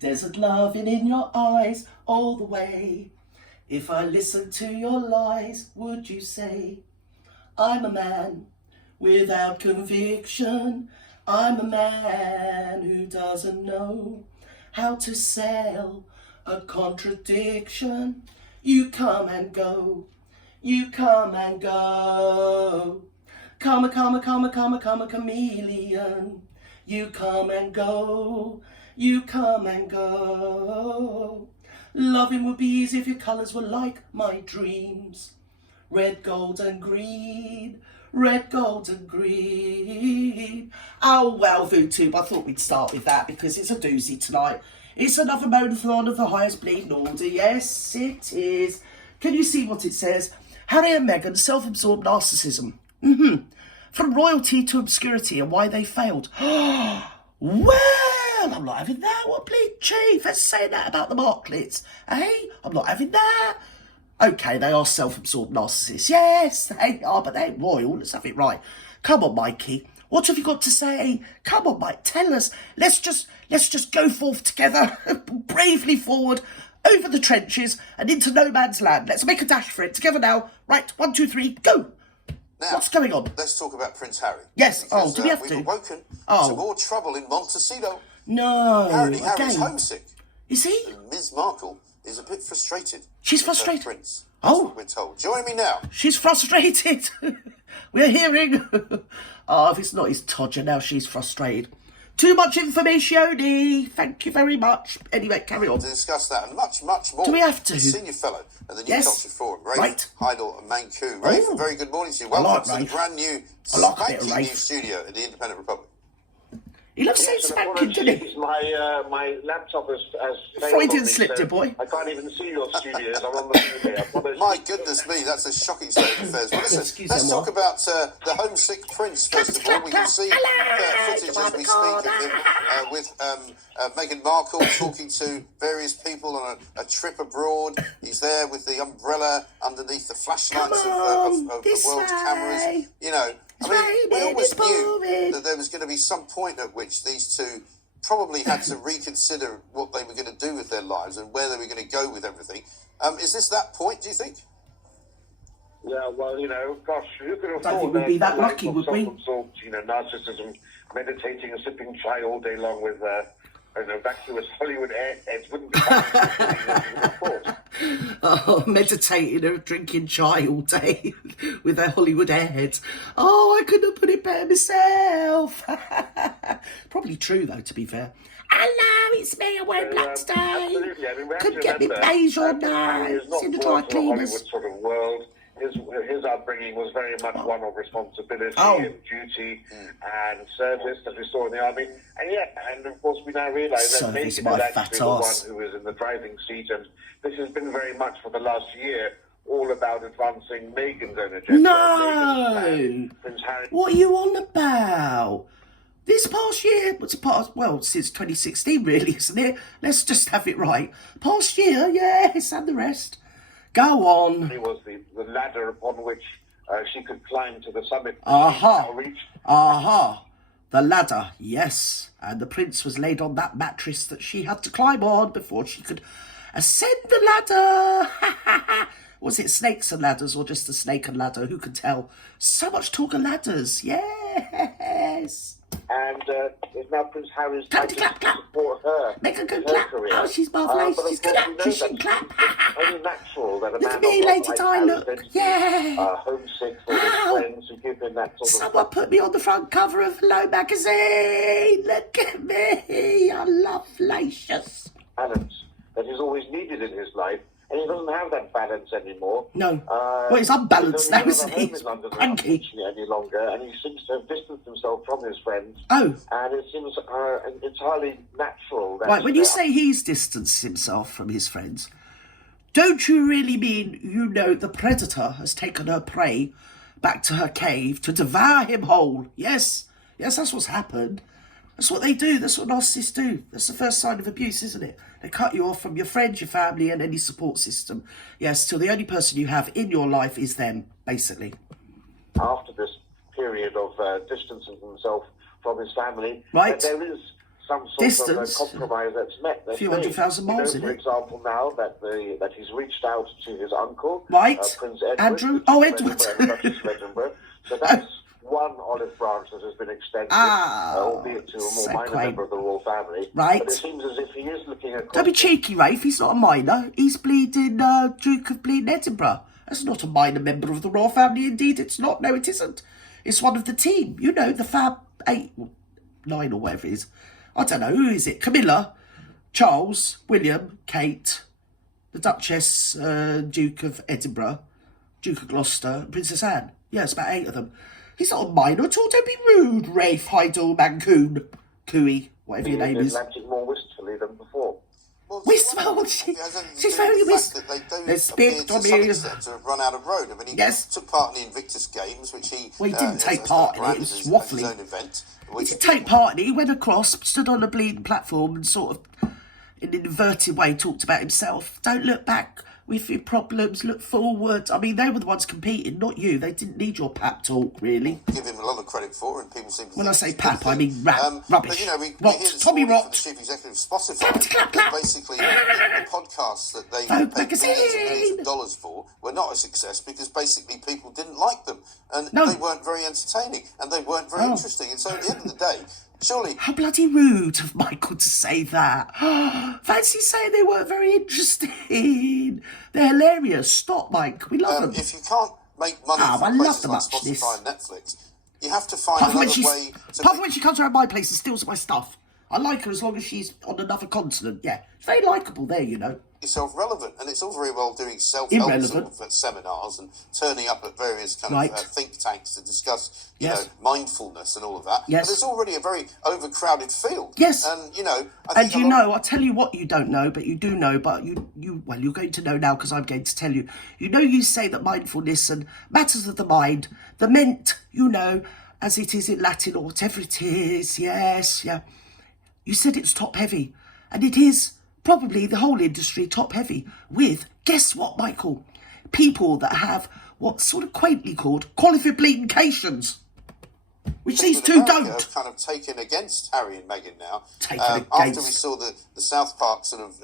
Desert loving in your eyes all the way. If I listened to your lies, would you say I'm a man without conviction? I'm a man who doesn't know how to sell a contradiction. You come and go, you come and go. Come a chameleon. You come and go, you come and go. Loving would be easy if your colours were like my dreams. Red, gold and green, red, gold and green. Oh well, VooTube, I thought we'd start with that because it's a doozy tonight. It's another moan-a-thon of the highest bleeding order. Yes, it is. Can you see what it says? Harry and Meghan, self-absorbed narcissism. From royalty to obscurity and why they failed. Well, I'm not having that. What bleed chief? Let's say that about the Marklets. Eh? I'm not having that. Okay, they are self-absorbed narcissists. Yes, they are, but they ain't royal. Let's have it right. Come on, Mikey. What have you got to say? Come on, Mike. Tell us. Let's just go forth together, bravely forward, over the trenches and into no man's land. Let's make a dash for it together now. Right, 1, 2, 3, go. Now, what's going on? Let's talk about Prince Harry. Yes. Because, do we have to? We've awoken to more trouble in Montecito. No. Apparently, Harry's homesick. Is he? And Ms. Markle is a bit frustrated. She's frustrated. Prince. That's what we're told. Join me now. She's frustrated. We're hearing. Oh, if it's not his Todger now, she's frustrated. Too much information. Thank you very much. Anyway, carry on. To discuss that and much, much more. Do we have to? The senior fellow at the New Culture Forum, Rafe right. Heidel and Manku. Rafe, very good morning to you. Welcome to the brand new, spanking new studio at the Independent Republic. He looks so spanking, doesn't he? My laptop has Freudian slipped, dear boy. I can't even see your studios. I'm on the phone here. My goodness me, that's a shocking state of affairs. Well, listen, let's talk about the homesick prince, first of all. We can see footage as we speak of him with Meghan Markle talking to various people on a trip abroad. He's there with the umbrella underneath the flashlights of the world's cameras. You know, I mean, we always knew that there was going to be some point at which these two probably had to reconsider what they were going to do with their lives and where they were going to go with everything. Is this that point, do you think? Yeah, well, you know, gosh, who could afford don't think we'd be that lucky, would we? Self-absorbed, you know, narcissism, meditating and sipping chai all day long with an vacuous Hollywood airheads wouldn't be thought. Oh, meditating and drinking chai all day with their Hollywood airheads. Oh, I couldn't have put it better myself. Probably true, though, to be fair. Hello, it's me. I'm wearing black today. Absolutely. I mean, couldn't get me beige on now. It's in the dry cleaners. Hollywood sort of world. His upbringing was very much one of responsibility and duty and service, as we saw in the army. And of course we now realise that Meghan is actually the one who is in the driving seat, and this has been very much for the last year all about advancing Meghan's own agenda. No! Prince Harry. What are you on about? This past year, since 2016 really, isn't it? Let's just have it right. Past year, yes, and the rest. Go on. It was the ladder upon which she could climb to the summit. The ladder, yes. And the prince was laid on that mattress that she had to climb on before she could ascend the ladder. Was it snakes and ladders or just a snake and ladder? Who can tell? So much talk of ladders, yes. And it's now Prince Harry's clap. to support her. Make a good clap. Career. Oh, she's marvellous. She's good actress. She can clap. Only natural that a look man at me, Lady Di, look. Yeah. Homesick for his friends who give him that sort of... Someone put me on the front cover of Hello magazine. Look at me. I'm lovelacious. Balance that he's always needed in his life. And he doesn't have that balance anymore. No. Well, he's unbalanced now, isn't he? He's cranky. Any longer, and he seems to have distanced himself from his friends. Oh. And it seems entirely natural. That right, when you say he's distanced himself from his friends, don't you really mean, you know, the predator has taken her prey back to her cave to devour him whole? Yes. Yes, that's what's happened. That's what they do. That's what narcissists do. That's the first sign of abuse, isn't it? They cut you off from your friends, your family, and any support system. Yes, till the only person you have in your life is them, basically. After this period of distancing himself from his family, right, there is some sort distance, of compromise that's met. a few 100,000 miles in for it. example, now that he's reached out to his uncle, right? Prince Edward, Andrew? Oh, Edward. So that's one olive branch that has been extended, albeit to a more minor member of the royal family. Right. But it seems as if he is looking at... Don't be cheeky, Rafe. He's not a minor. He's bleeding Duke of Bleeding Edinburgh. That's not a minor member of the royal family. Indeed, it's not. No, it isn't. It's one of the team. You know, the Fab 8, 9 or whatever it is. I don't know. Who is it? Camilla, Charles, William, Kate, the Duchess, Duke of Edinburgh, Duke of Gloucester, Princess Anne. Yeah, it's about 8 of them. He's not a minor at all. Don't be rude, Rafe, Heidel, Mancoon, Cooey, whatever your name is. Atlantic more wistfully than before. Well, Wistful, she's very wistful. They speak to some extent to have run out of road. I mean, he took part in the Invictus Games, which he... Well, he didn't take part in it. It was waffling. His own event. He didn't take part in it. He went across, stood on a bleeding platform and sort of, in an inverted way, talked about himself. Don't look back with your problems, look forward. I mean, they were the ones competing, not you. They didn't need your pap talk, really. Give him a lot of credit for, and people seem to... When I say pap, I mean rubbish. But, you know, we hear this Tommy morning Rot. from the chief executive of Spotify that basically the podcasts that they paid millions and millions of dollars for were not a success because basically people didn't like them, and they weren't very entertaining, and they weren't very interesting. And so at the end of the day, surely... How bloody rude of Michael to say that. Fancy saying they weren't very interesting. They're hilarious. Stop, Mike. We love them. If you can't make money from places like Spotify and Netflix, you have to find another way to... Apart from when she comes around my place and steals my stuff. I like her as long as she's on another continent, yeah. She's very likeable there, you know. Yourself relevant, and it's all very well doing self-help sort of seminars and turning up at various kind of think tanks to discuss, you know, mindfulness and all of that. Yes. But it's already a very overcrowded field. Yes. And you know, I'll tell you what you don't know, but you do know, but you're going to know now because I'm going to tell you. You know, you say that mindfulness and matters of the mind, the ment, you know, as it is in Latin or whatever it is. Yes, yeah. You said it's top heavy, and it is. Probably the whole industry top heavy with, guess what, Michael? People that have what's sort of quaintly called qualifications, which these two don't. Have kind of taken against Harry and Meghan now. After we saw the South Park sort of,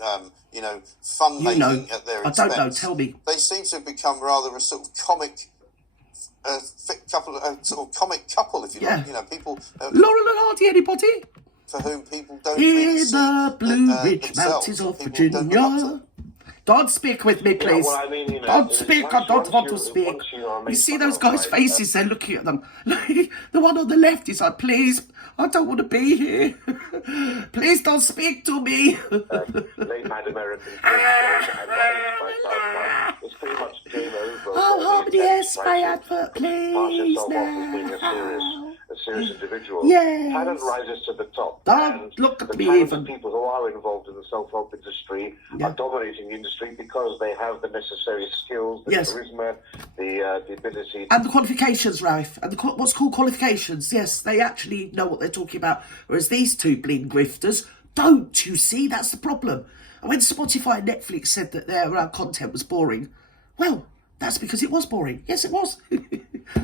fun making at their expense. I don't know, tell me. They seem to have become rather a sort of comic couple, if you like. You know, people... Laurel and Hardy, anybody? For whom people don't really see the Blue Ridge Mountains of Virginia. Don't speak with me, please. Don't speak. I don't want to speak. You see those guys' faces? They're looking at them. The one on the left is like, please, I don't want to be here. Please don't speak to me. Late Mad American. It's pretty much game over. Oh, Harmony, yes, my advert, please. A serious individual. Yes. Talent rises to the top. Don't look at me even. People who are involved in the self-help industry are dominating the industry because they have the necessary skills, the charisma, the ability. And the qualifications, Ralph. And what's called qualifications. Yes, they actually know what they're talking about. Whereas these two bleeding grifters don't, you see? That's the problem. And when Spotify and Netflix said that their content was boring, well, that's because it was boring. Yes, it was.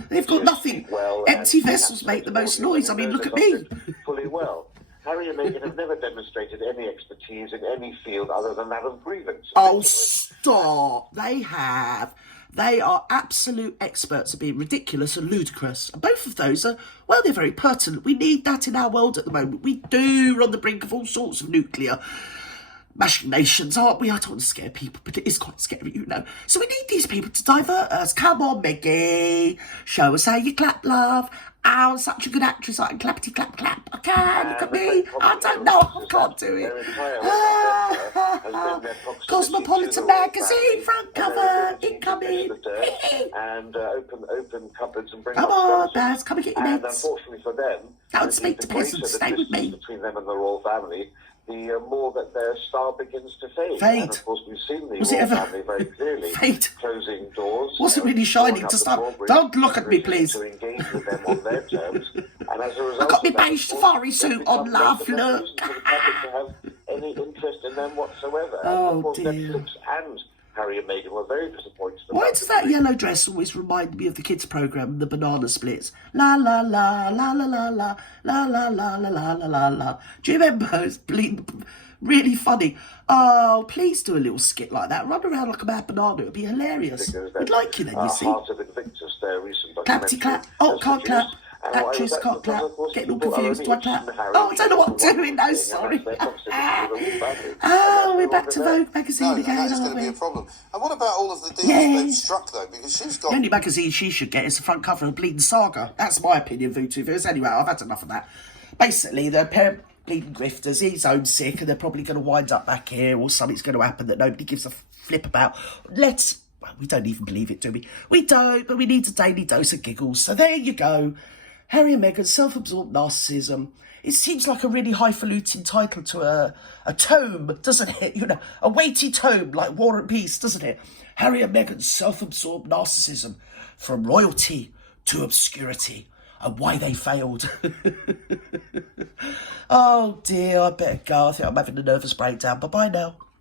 They've got nothing. Empty vessels make the most noise. I mean, look at me. Fully well. Harry and Meghan have never demonstrated any expertise in any field other than that of grievance. Oh, stop. They have. They are absolute experts at being ridiculous and ludicrous. And both of those are, well, they're very pertinent. We need that in our world at the moment. We do. We're on the brink of all sorts of nuclear machinations, aren't we? I don't want to scare people, but it is quite scary, you know. So we need these people to divert us. Come on, Meggie. Show us how you clap, love. I'm such a good actress. I can clappity clap clap. I can. Look at me. I don't know. I can't do it. Cosmopolitan magazine, front cover, incoming. And open cupboards and bring come on, Baz, come and get your mates. And unfortunately for them, don't speak to peasants. Stay with me. Between them and the royal family, the more that their star begins to fade. And of course, we've seen the royal family very clearly closing doors. Wasn't really shining to start. Don't look at me, please. To engage with them on their terms. And as a result, I've got my beige safari suit on, love, look. To have any interest in them whatsoever. Oh, and of course, dear. Netflix and Harry and Meghan were very disappointed. Why does that yellow dress always remind me of the kids' programme, the Banana Splits? La la la la la la la la la la la la la la la. Do you remember? It's really funny. Oh, please do a little skit like that. Run around like a mad banana. It would be hilarious. We'd like you then, you see. Heart of Invictus, their recent Clappity clap. Oh, can't clap. Actress can't clap. Getting all confused. Do I clap? Oh, I don't know what I'm doing. No, sorry. Oh, we're back to Vogue magazine again, that's going aren't to be we? a problem. And what about all of the deals they've struck, though? Because she's got... The only magazine she should get is the front cover of Bleeding Saga. That's my opinion, VooTooVers. Anyway, I've had enough of that. Basically, they're a pair of bleeding grifters. He's Homesick, and they're probably going to wind up back here, or something's going to happen that nobody gives a flip about. Well, we don't even believe it, do we? We don't, but we need a daily dose of giggles. So there you go. Harry and Meghan, self-absorbed narcissism. It seems like a really highfalutin title to a tome, doesn't it? You know, a weighty tome like War and Peace, doesn't it? Harry and Meghan's self-absorbed narcissism, from royalty to obscurity, and why they failed. Oh dear, I better go. I think I'm having a nervous breakdown. Bye-bye now.